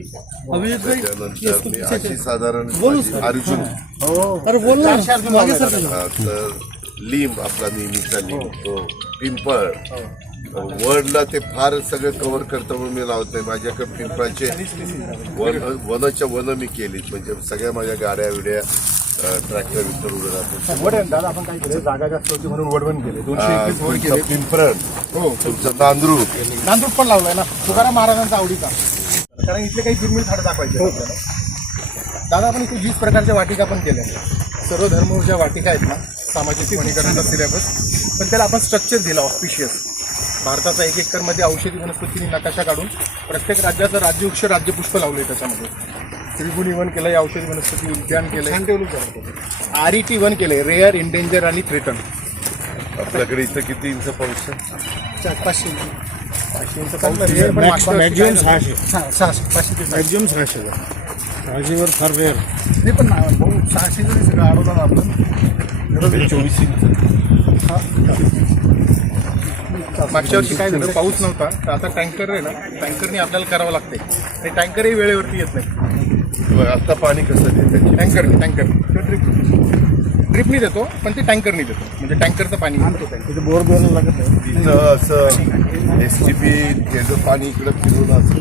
अभिजितभाई, त्याच्यानंतर मी अशी साधारण बोलू माझी सर. अर्जुन. अरे बोल ना मागे सर हा, तर लिंब आपला नेहमीचा लिंब. तो पिंपळ. वडला ते फार सगळं कव्हर करतं म्हणून मी लावत नाही माझ्याकडे पिंपळाचे वन वनच्या वन मी केली म्हणजे सगळ्या माझ्या गाड्या विड्या ट्रॅक्टर विक्टर उभे राहतो वड आहे, दादा आपण काय केलं जागा जास्त होती म्हणून वडवण केले. दोनशे आ, एकवीस वड तुमचं पिंपरण हो. नांदूर पण लावलाय ना. तुकाराम महाराजांचा आवडीचा. कारण इथले काही दुर्मिळ झाडं दाखवायचे आपल्याला. दादा आपण इथे वीस प्रकारच्या वाटिका पण केल्या सर्व धर्म ज्या वाटिका आहेत ना सामाजिक वनीकरणाचा सिलेबस पण त्याला आपण स्ट्रक्चर दिलं ऑफिशियल भारताचा एक एकरमध्ये औषधी वनस्पतींनी नकाशा काढून प्रत्येक राज्याचं राज्यवृक्ष राज्यपुष्प लावले त्याच्यामध्ये. त्रिगुणी वन केलं औषधी वनस्पती उद्यान केलं आर ई टी वन केलंय रेअर इंडेंजर आणि थ्रेटन आपल्याकडे इथं किती इंच पाऊस आहे? पाचशे रेअर पण मागच्या वर्षी काय मॅक्झिमम झालं? सहाशे. हा, सहाशे पाचशे ते सहाशे. मॅक्झिमम सहाशे सहाशेवर फार रेअर ते पण भाऊ सहाशे जरी सगळं अडवलं ना आपण चोवीस इंच. मागच्या वर्षी काय झालं पाऊस नव्हता तर आता टँकर आहे ना टँकरने आपल्याला करावं लागते आणि टँकरही वेळेवरती येत नाही. आता पाणी कसं देते टँकर टँकर. ड्रिपनी देतो पण ते टँकरनी देतो. म्हणजे टँकरचं पाणी आणतो तिथे बोर लागत नाही असं एस टी पी पाणी इकडं फिरून असं.